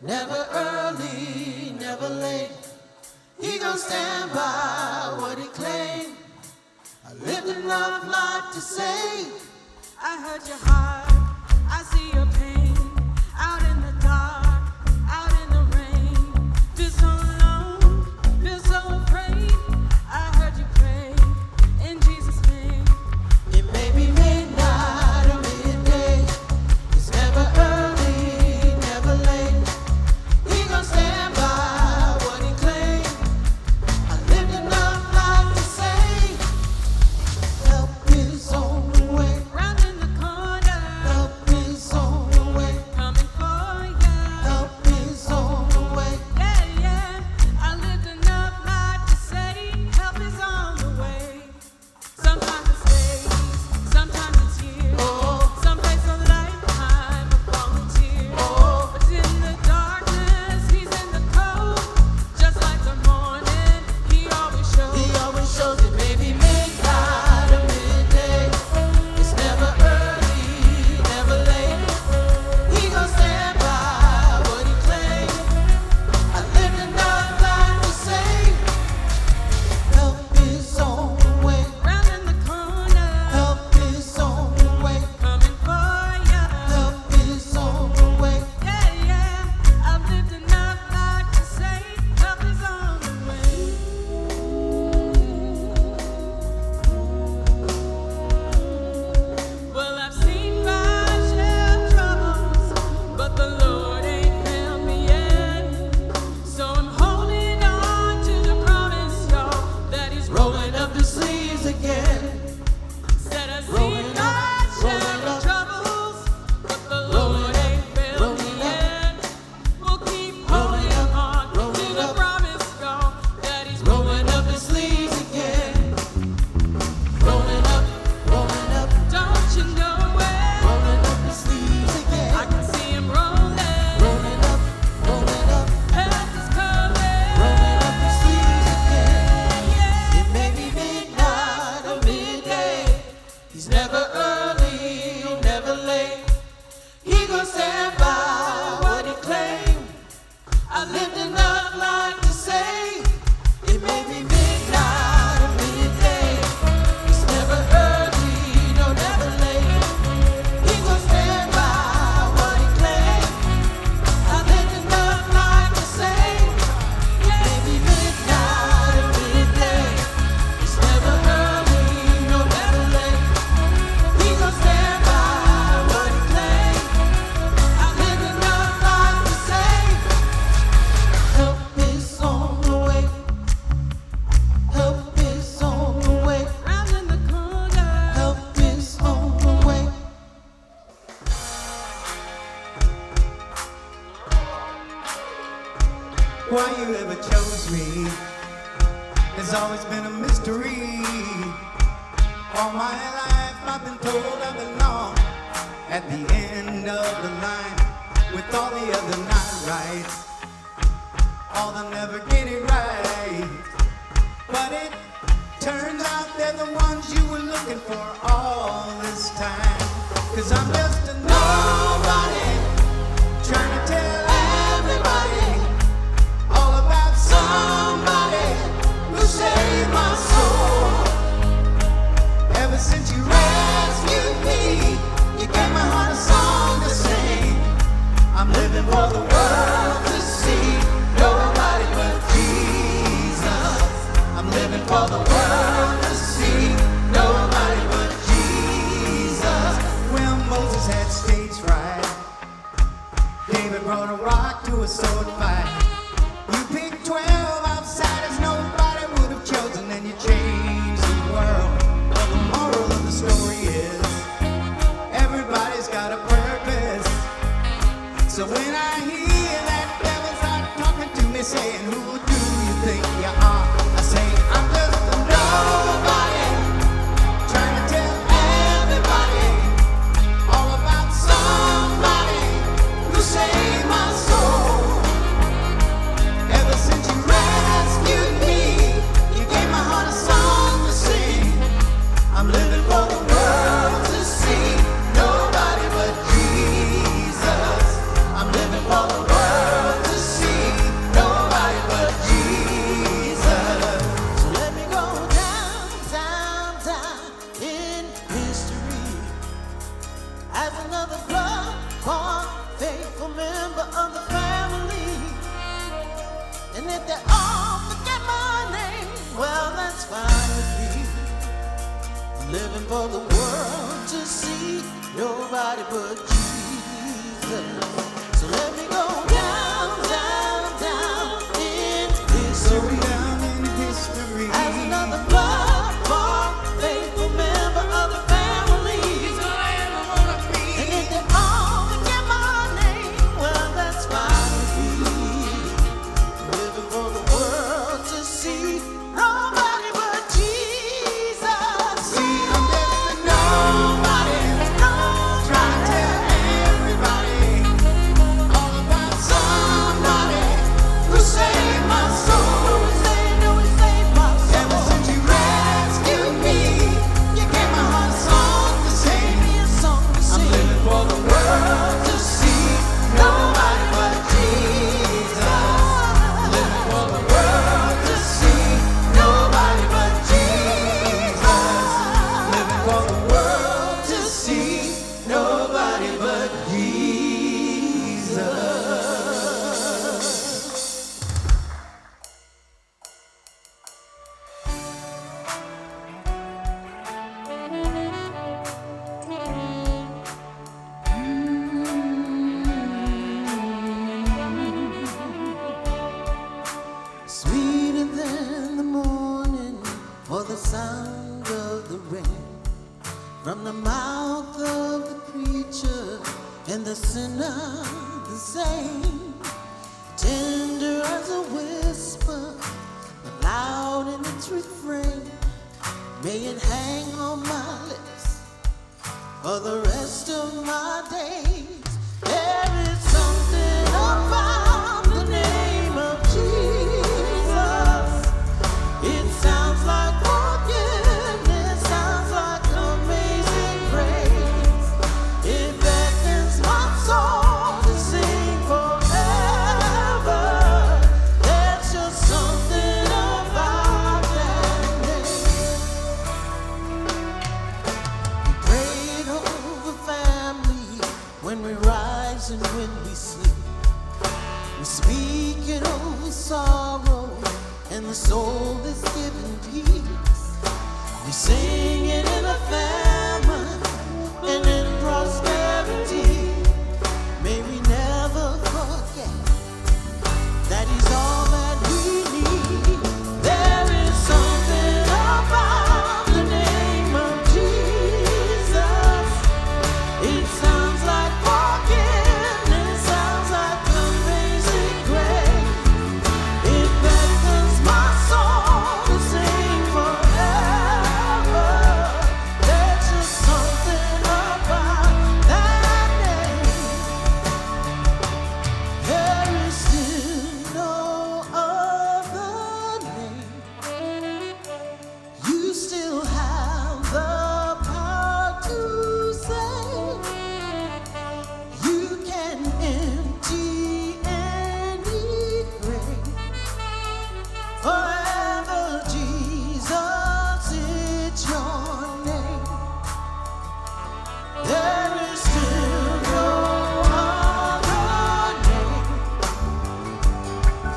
Never early, never late. He gon' stand by what he claimed. I lived enough life to say I heard your heart, I see your pain. Out in the dark, out in the rain. Feel so alone, feel so afraid. I heard you pray in Jesus' name. it may be midnight or midday. It's never early, never late. He gon' stand by what he claimed. I lived enough life to say help is on the way. Round in the corner, Help is on the way. coming for ya. Help is on the way. Yeah, yeah. I lived enough life to say help is on the way. Sometimes it's days, sometimes it's years. Oh, Some place a lifetime of volunteers. oh, But in the darkness, he's in the cold. Just like the morning, he always shows. he always shows it. Maybe midnight or midday. It's never early, never late. He gon' stand by what he claimed. I lived enough life to say help is on the way. Round in the corner, Help is on the way. coming for ya. Help is on the way. Yeah, yeah. I've lived enough life to say help is on the way. Well, I've seen my share of troubles, but the Lord ain't failed me yet. So I'm holding on to the promise, y'all, that He's Rolling up the sleeves again. said I've Rolling seen up, my share rolling of up. troubles, but the Rolling Lord up, ain't failed me rolling up. yet. We'll keep Rolling holding up, on to rolling the up. promise, y'all, that He's Rolling up the sleeves again. Rolling up, rolling up. Don't you know it? Rolling up the sleeves I again. can see him rolling. Rolling up, rolling up. Help is coming. Rolling up the sleeves again. Yeah. It may be midnight or midday. He's never early, never late. He gon' stand by what he claimed. I lived enough life to say it may be midnight or midday. It's never early, no, never late. He gon' stand by what he claimed. I lived enough life to say it may be midnight or midday. It's never early, no, never late. He gon' stand by what he claimed. I lived enough life to say help is on the way. Help is on the way. Round in the corner. Help is on the way. Why you ever chose me has always been a mystery. All my life I've been told I belong at the end of the line with all the other not right. All them never get it right. But it turns out they're the ones you were looking for all this time. 'Cause I'm just a nobody trying to tell everybody all about somebody who saved my soul. Ever since you rescued me, you gave my heart a song to sing. I'm living for the world to see, nobody but Jesus. I'm living for the world to see, nobody but Jesus. Well, Moses had living for the world to see, nobody but Jesus. So let me go down, down, down in history. Go down in history. As another blood-bought, faithful member of the family. And if they all forget my name, well, that's fine with me. Living for the world to see, nobody but Jesus. See, I'm better than nobody. Trying to tell everybody all about somebody who saved my soul. Ever since you rescued me, you gave my heart a song to sing. I'm living for the world to see, nobody but Jesus. Living for the world to see, nobody but Jesus. Living for the world to see, nobody but Jesus. Sweeter than the morning, or the sound of the rain, from the mouth of the preacher and the sinner the same. Tender as a whisper, but loud in its refrain. May it hang on my lips for the rest of my days. There is something about the name of Jesus. It sounds like forgiveness, sounds like amazing grace. It beckons my soul to sing forever. There's just something about that name. We prayed over family when we rise and when we sleep. We speak it over sorrow, and the soul is given peace. We sing it in a famine and in prosperity. May we never forget that He's all that we need. There is something about the name of Jesus. It sounds like forgiveness, sounds like amazing grace. It beckons my soul to sing forever. There's just something about that name. There is still no other name. You still have the power to save. You can empty any grave. Forever, Jesus, it's your name. There is still no other name.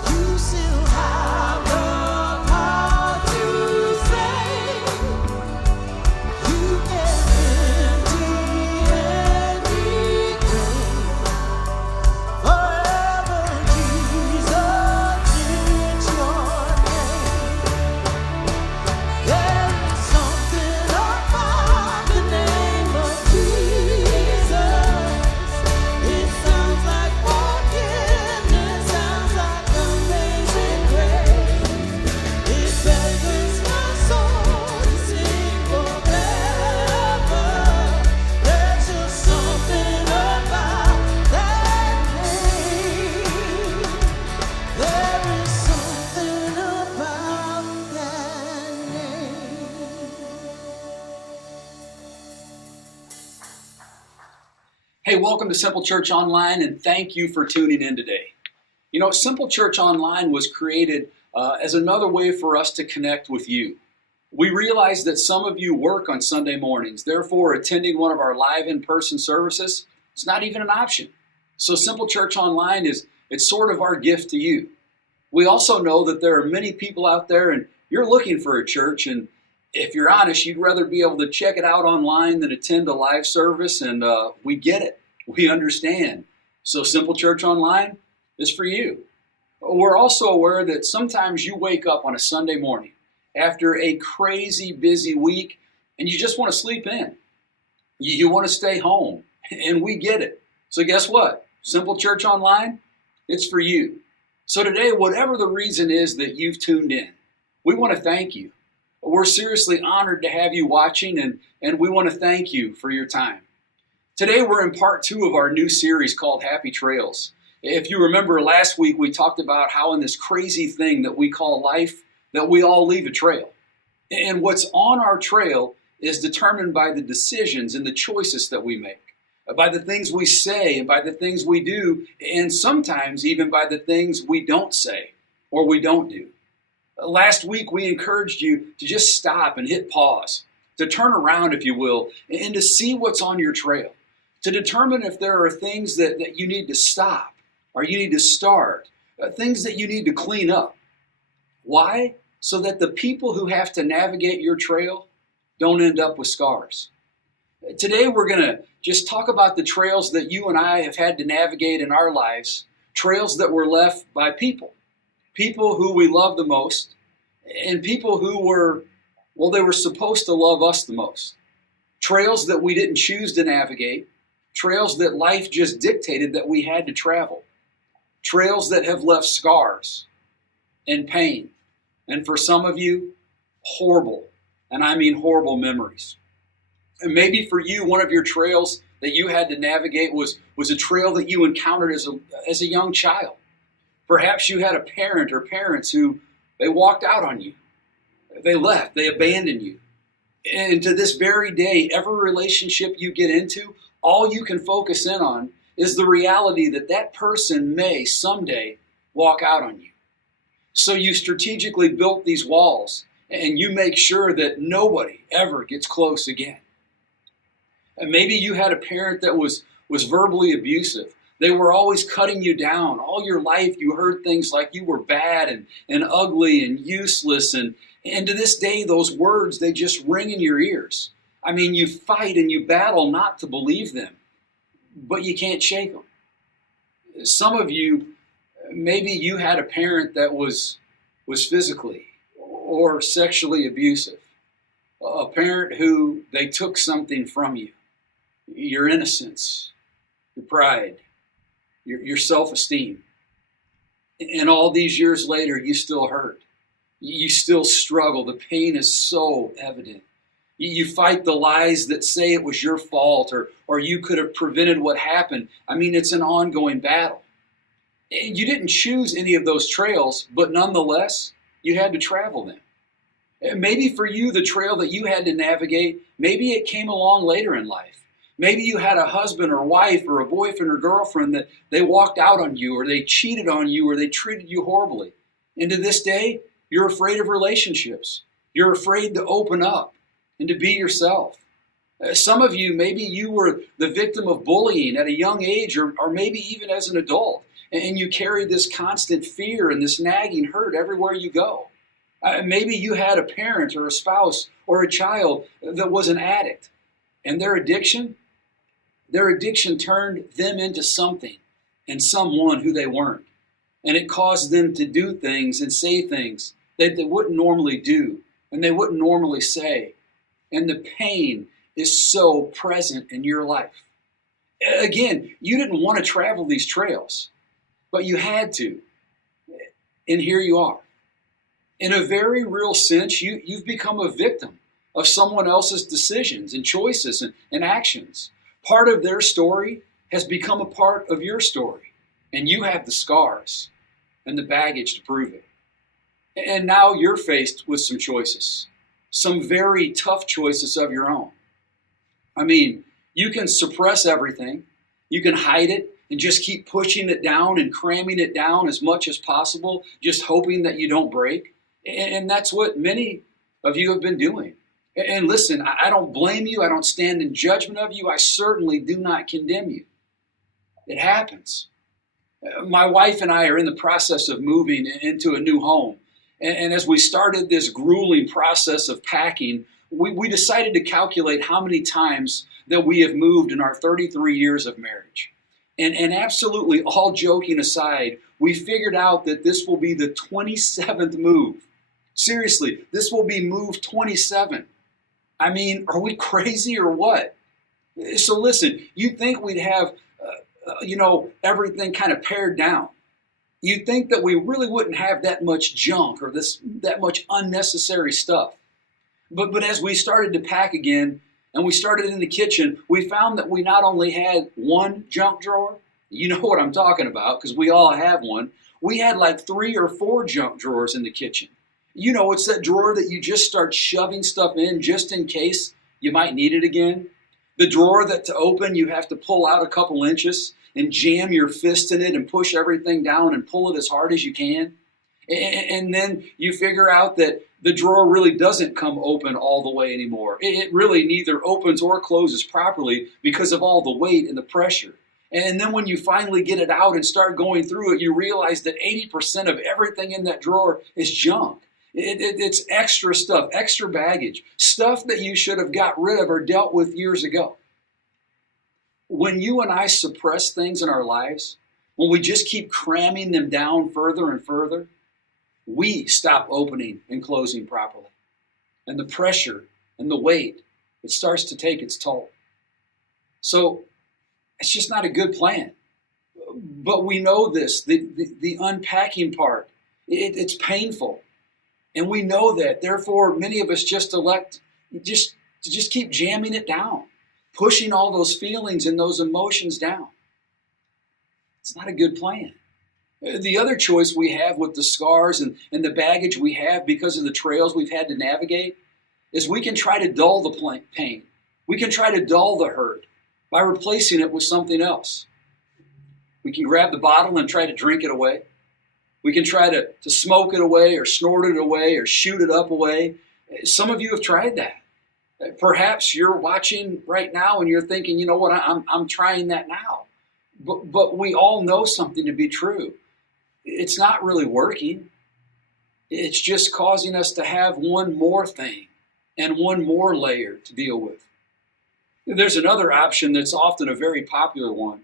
You still have the power to save. You can empty any grave. Forever, Jesus, it's your name. There is something about the name of Jesus. It sounds like forgiveness, sounds like amazing grace. It beckons my soul to sing forever. There's just something about that name. There is something about that name. Hey, welcome to Simple Church Online, and thank you for tuning in today. You know, Simple Church Online was created as another way for us to connect with you. We realize that some of you work on Sunday mornings, therefore attending one of our live in-person services is not even an option. So Simple Church Online it's sort of our gift to you. We also know that there are many people out there and you're looking for a church and If you're honest, you'd rather be able to check it out online than attend a live service, and we get it. We understand. So Simple Church Online is for you. We're also aware that sometimes you wake up on a Sunday morning after a crazy busy week and you just want to sleep in. You want to stay home, and we get it. So guess what? Simple Church Online, it's for you. So today, whatever the reason is that you've tuned in, we want to thank you. We're seriously honored to have you watching, and we want to thank you for your time. Today, we're in part 2 of our new series called Happy Trails. If you remember last week, we talked about how in this crazy thing that we call life, that we all leave a trail. And what's on our trail is determined by the decisions and the choices that we make, by the things we say and by the things we do, and sometimes even by the things we don't say or we don't do. Last week, we encouraged you to just stop and hit pause, to turn around, if you will, and to see what's on your trail, to determine if there are things that you need to stop or you need to start, things that you need to clean up. Why? So that the people who have to navigate your trail don't end up with scars. Today, we're going to just talk about the trails that you and I have had to navigate in our lives, trails that were left by people who we love the most, and people who they were supposed to love us the most. Trails that we didn't choose to navigate, trails that life just dictated that we had to travel, trails that have left scars and pain, and for some of you, horrible, and I mean horrible memories. And maybe for you, one of your trails that you had to navigate was a trail that you encountered as a young child. Perhaps you had a parent or parents who they walked out on you. They left, they abandoned you. And to this very day, every relationship you get into, all you can focus in on is the reality that that person may someday walk out on you. So you strategically built these walls, and you make sure that nobody ever gets close again. And maybe you had a parent that was verbally abusive. They were always cutting you down. All your life you heard things like you were bad and ugly and useless. And to this day, those words, they just ring in your ears. I mean, you fight and you battle not to believe them, but you can't shake them. Some of you, maybe you had a parent that was physically or sexually abusive. A parent who they took something from you. Your innocence, your pride, your self-esteem. And all these years later, you still hurt. You still struggle. The pain is so evident. You fight the lies that say it was your fault or you could have prevented what happened. I mean, it's an ongoing battle. You didn't choose any of those trails, but nonetheless, you had to travel them. And maybe for you, the trail that you had to navigate, maybe it came along later in life. Maybe you had a husband or wife or a boyfriend or girlfriend that they walked out on you or they cheated on you or they treated you horribly. And to this day, you're afraid of relationships. You're afraid to open up and to be yourself. Some of you, maybe you were the victim of bullying at a young age or maybe even as an adult. And you carry this constant fear and this nagging hurt everywhere you go. Maybe you had a parent or a spouse or a child that was an addict. And their addiction turned them into something and someone who they weren't. And it caused them to do things and say things that they wouldn't normally do and they wouldn't normally say. And the pain is so present in your life. Again, you didn't want to travel these trails, but you had to. And here you are. In a very real sense, you've become a victim of someone else's decisions and choices and actions. Part of their story has become a part of your story, and you have the scars and the baggage to prove it. And now you're faced with some choices, some very tough choices of your own. I mean, you can suppress everything, you can hide it, and just keep pushing it down and cramming it down as much as possible, just hoping that you don't break. And that's what many of you have been doing. And listen, I don't blame you. I don't stand in judgment of you. I certainly do not condemn you. It happens. My wife and I are in the process of moving into a new home. And as we started this grueling process of packing, we decided to calculate how many times that we have moved in our 33 years of marriage. And absolutely, all joking aside, we figured out that this will be the 27th move. Seriously, this will be move 27. I mean, are we crazy or what? So listen, you'd think we'd have, everything kind of pared down. You'd think that we really wouldn't have that much junk or that much unnecessary stuff. But as we started to pack again, and we started in the kitchen, we found that we not only had one junk drawer, you know what I'm talking about, because we all have one. We had like 3 or 4 junk drawers in the kitchen. You know, it's that drawer that you just start shoving stuff in just in case you might need it again. The drawer that to open, you have to pull out a couple inches and jam your fist in it and push everything down and pull it as hard as you can. And then you figure out that the drawer really doesn't come open all the way anymore. It really neither opens or closes properly because of all the weight and the pressure. And then when you finally get it out and start going through it, you realize that 80% of everything in that drawer is junk. It's extra stuff, extra baggage, stuff that you should have got rid of or dealt with years ago. When you and I suppress things in our lives, when we just keep cramming them down further and further, we stop opening and closing properly. And the pressure and the weight, it starts to take its toll. So it's just not a good plan. But we know this, the unpacking part, it's painful. And we know that. Therefore, many of us just elect to just keep jamming it down, pushing all those feelings and those emotions down. It's not a good plan. The other choice we have with the scars and the baggage we have because of the trails we've had to navigate is we can try to dull the pain. We can try to dull the hurt by replacing it with something else. We can grab the bottle and try to drink it away. We can try to smoke it away or snort it away or shoot it up away. Some of you have tried that. Perhaps you're watching right now and you're thinking, you know what, I'm trying that now. But we all know something to be true. It's not really working. It's just causing us to have one more thing and one more layer to deal with. There's another option that's often a very popular one.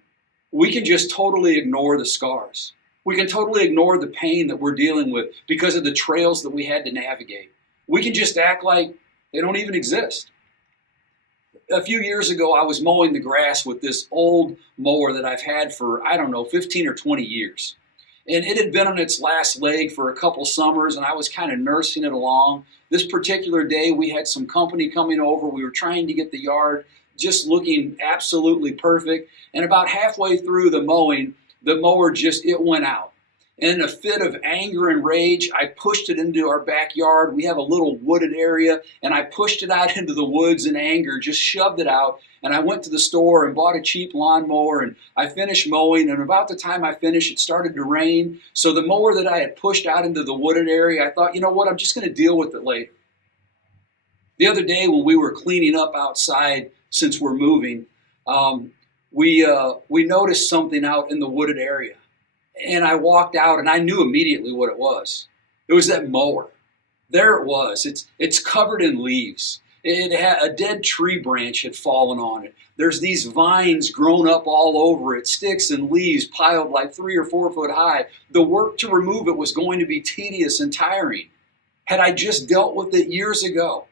We can just totally ignore the scars. We can totally ignore the pain that we're dealing with because of the trails that we had to navigate. We can just act like they don't even exist. A few years ago, I was mowing the grass with this old mower that I've had for, 15 or 20 years. And it had been on its last leg for a couple summers, and I was kind of nursing it along. This particular day, we had some company coming over. We were trying to get the yard just looking absolutely perfect. And about halfway through the mowing, the mower it went out. And in a fit of anger and rage, I pushed it into our backyard. We have a little wooded area, and I pushed it out into the woods in anger, just shoved it out. And I went to the store and bought a cheap lawnmower, and I finished mowing. And about the time I finished, it started to rain. So the mower that I had pushed out into the wooded area, I thought, you know what, I'm just going to deal with it later. The other day when we were cleaning up outside, since we're moving, we noticed something out in the wooded area. And I walked out and I knew immediately what it was. It was that mower. There it was. It's covered in leaves. It had a dead tree branch had fallen on it. There's these vines grown up all over it, sticks and leaves piled like 3 or 4 foot high. The work to remove it was going to be tedious and tiring. Had I just dealt with it years ago,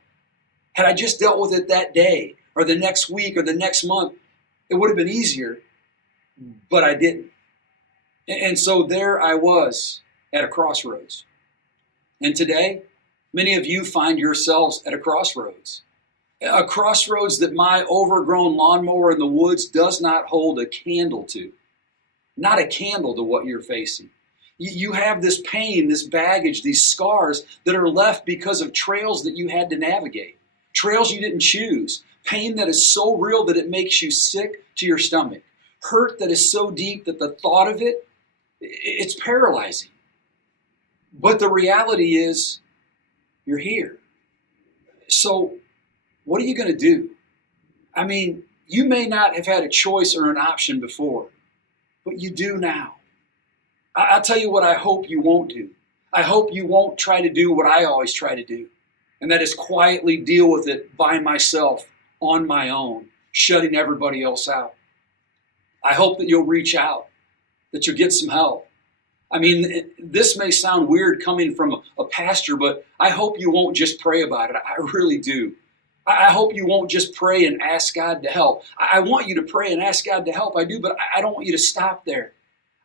had I just dealt with it that day or the next week or the next month, it would have been easier, but I didn't. And so there I was at a crossroads. And today, many of you find yourselves at a crossroads that my overgrown lawnmower in the woods does not hold a candle to. Not a candle to what you're facing. You have this pain, this baggage, these scars that are left because of trails that you had to navigate. Trails you didn't choose. Pain that is so real that it makes you sick to your stomach. Hurt that is so deep that the thought of it, it's paralyzing. But the reality is, you're here. So, what are you going to do? I mean, you may not have had a choice or an option before, but you do now. I'll tell you what I hope you won't do. I hope you won't try to do what I always try to do, and that is quietly deal with it by myself, on my own, shutting everybody else out. I hope that you'll reach out, that you'll get some help. I mean, this may sound weird coming from a pastor, but I hope you won't just pray about it. I really do. I hope you won't just pray and ask God to help. I want you to pray and ask God to help. I do, but I don't want you to stop there.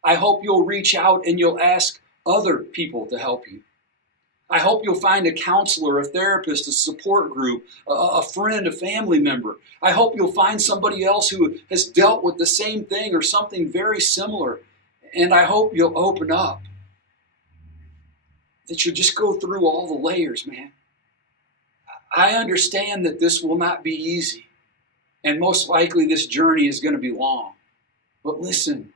I hope you'll reach out and you'll ask other people to help you. I hope you'll find a counselor, a therapist, a support group, a friend, a family member. I hope you'll find somebody else who has dealt with the same thing or something very similar. And I hope you'll open up. That you'll just go through all the layers, man. I understand that this will not be easy. And most likely this journey is going to be long. But listen,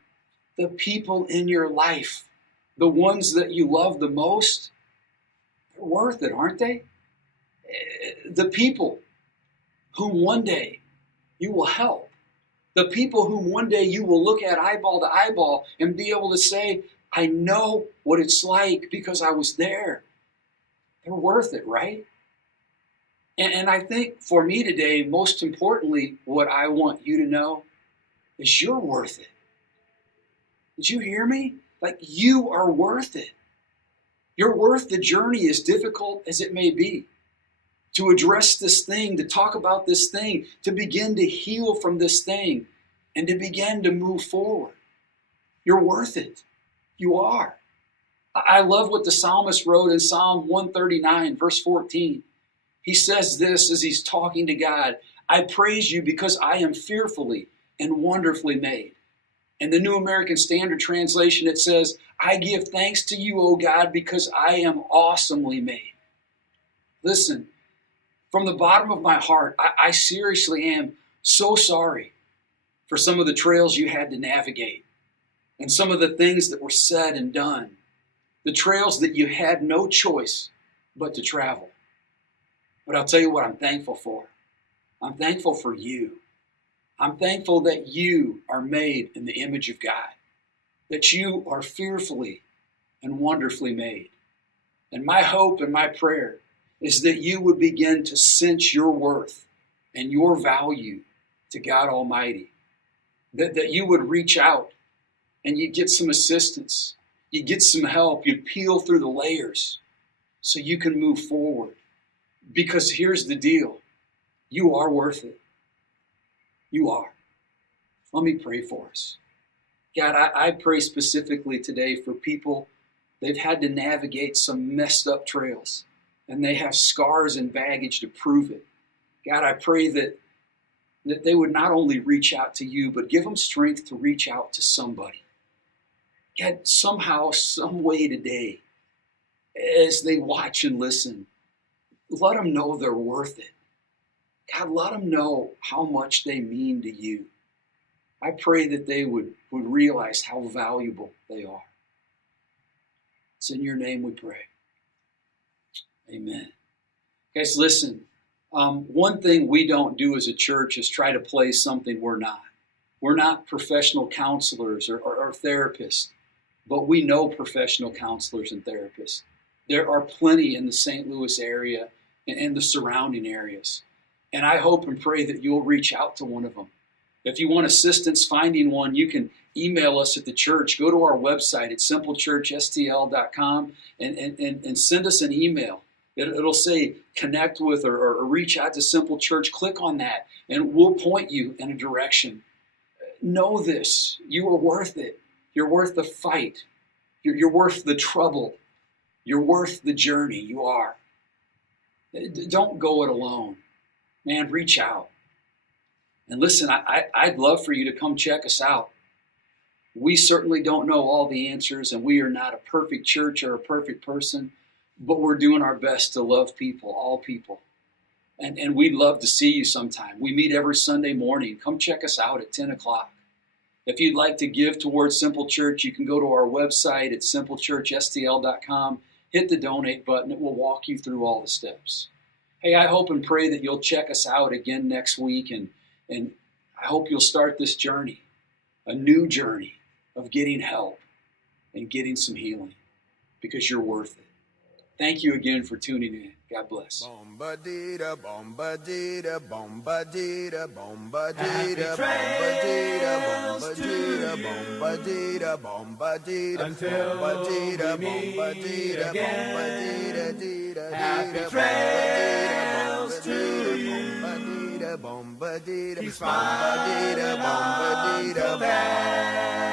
the people in your life, the ones that you love the most, they're worth it, aren't they? The people whom one day you will help. The people whom one day you will look at eyeball to eyeball and be able to say, I know what it's like because I was there. They're worth it, right? And I think for me today, most importantly, what I want you to know is you're worth it. Did you hear me? Like, you are worth it. You're worth the journey, as difficult as it may be. To address this thing, to talk about this thing, to begin to heal from this thing, and to begin to move forward. You're worth it. You are. I love what the psalmist wrote in Psalm 139, verse 14. He says this as he's talking to God, I praise you because I am fearfully and wonderfully made. In the New American Standard Translation, it says, I give thanks to you, O God, because I am awesomely made. Listen, from the bottom of my heart, I seriously am so sorry for some of the trails you had to navigate and some of the things that were said and done, the trails that you had no choice but to travel. But I'll tell you what I'm thankful for. I'm thankful for you. I'm thankful that you are made in the image of God, that you are fearfully and wonderfully made. And my hope and my prayer is that you would begin to sense your worth and your value to God Almighty, that you would reach out and you get some assistance, you get some help, you peel through the layers so you can move forward. Because here's the deal, you are worth it. You are. Let me pray for us. God, I pray specifically today for people, they've had to navigate some messed up trails, and they have scars and baggage to prove it. God, I pray that they would not only reach out to you, but give them strength to reach out to somebody. God, somehow, some way today, as they watch and listen, let them know they're worth it. God, let them know how much they mean to you. I pray that they would realize how valuable they are. It's in your name we pray. Amen. Guys, listen. One thing we don't do as a church is try to play something we're not. We're not professional counselors or therapists, but we know professional counselors and therapists. There are plenty in the St. Louis area and the surrounding areas. And I hope and pray that you'll reach out to one of them. If you want assistance finding one, you can email us at the church. Go to our website at simplechurchstl.com and send us an email. It'll say connect with or reach out to Simple Church. Click on that and we'll point you in a direction. Know this, you are worth it. You're worth the fight. You're worth the trouble. You're worth the journey. You are. Don't go it alone. Man, reach out. And listen, I'd love for you to come check us out. We certainly don't know all the answers, and we are not a perfect church or a perfect person, but we're doing our best to love people, all people. And we'd love to see you sometime. We meet every Sunday morning. Come check us out at 10 o'clock. If you'd like to give towards Simple Church, you can go to our website at simplechurchstl.com, hit the donate button. It will walk you through all the steps. Hey, I hope and pray that you'll check us out again next week, and I hope you'll start this journey, a new journey of getting help and getting some healing, because you're worth it. Thank you again for tuning in. God bless. Bombadita, bombadita, bombadita, bombadita, bombadita, bombadita, bombadita, bombadita, Until bombadita, we meet bombadita, again. bombadita, Happy trails to you. bombadita, bombadita, Keep smiling until then.